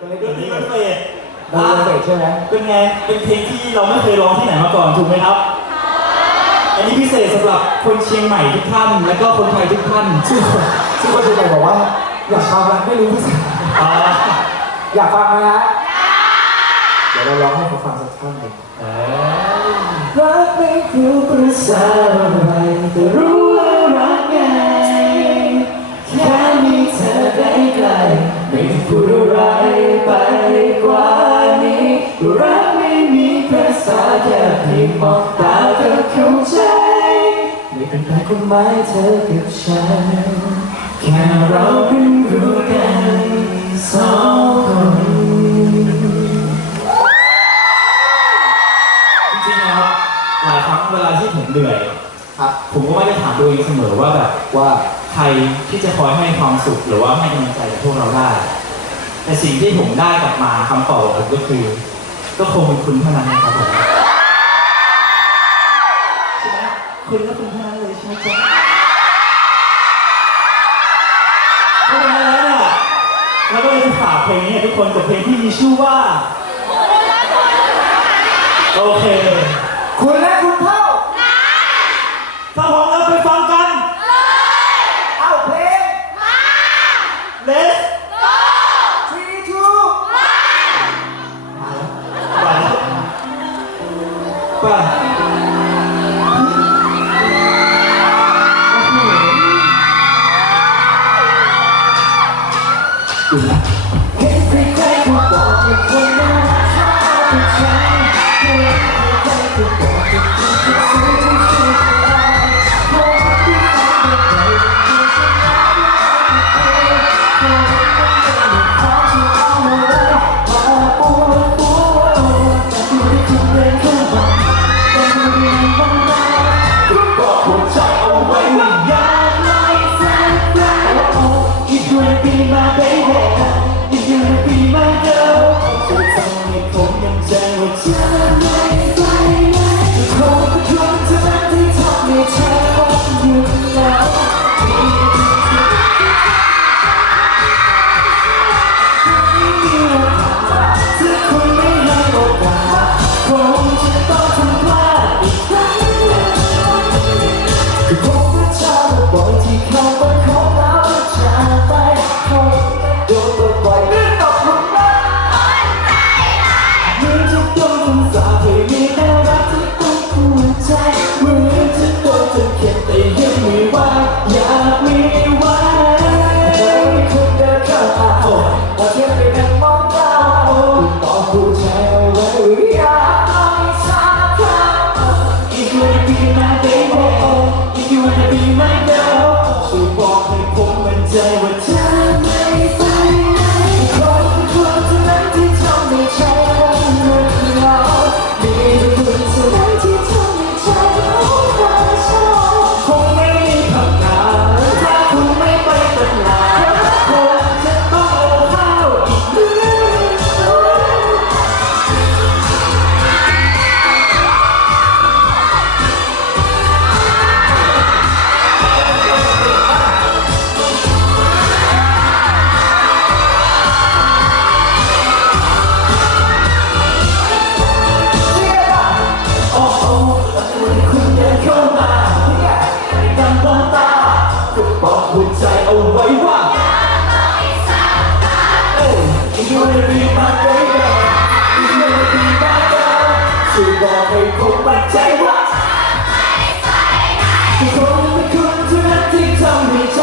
ก็เล่นดนตรีมันเฟดโดนเตะใช่ไหมเป็นไง เป็นเพลงที่เราไม่เคยร้องที่ไหนมาก่อนถูกไหมครับ อันนี้พิเศษสำหรับคนเชียงใหม่ทุกท่าน และก็คนไทยทุกท่านซึ่งคนซึ่งคนส่วนใหญ่บอกว่า อยากฟังแล้วไม่รู้ภาษาอ่าอยากฟังไหมฮะเดี๋ยวเราร้องให้เขาฟังสักท่อนหนึ่งเอ้ยรักไม่รู้ประสาอะไรแต่รู้ว่ารั มองตาก็เข้าใจ ไม่เป็นไรคนหมายเธอกับฉัน แค่เราเพิ่งรู้กันสองคนจริงๆนะครับหลายครั้งเวลาที่ผมเหนื่อยครับผมก็ไม่ได้ถามตัวเองเสมอว่าแบบว่าใครที่จะคอยให้ความสุขหรือว่าให้กำลังใจกับพวกเราได้ แต่สิ่งที่ผมได้กลับมาคำตอบของผมก็คือ ก็คงเป็นคุณเท่านั้นนะครับผม เราก็เลยจะฝากเพลงนี้ให้ทุกคนกับเพลงที่มีชื่อว่า โอเค คุณและคุณเท่าถ้าพร้อมแล้วไปฟังกัน เอาเพลง Let's 3 2ไปแล้วไปดูนะ อีกว่าโอ้ It's gonna be my baby It's gonna be my girl ช่วยบอกให้ผมมั่นใจว่า ที่คนเป็นคเท่านั้นที่ทำให้เ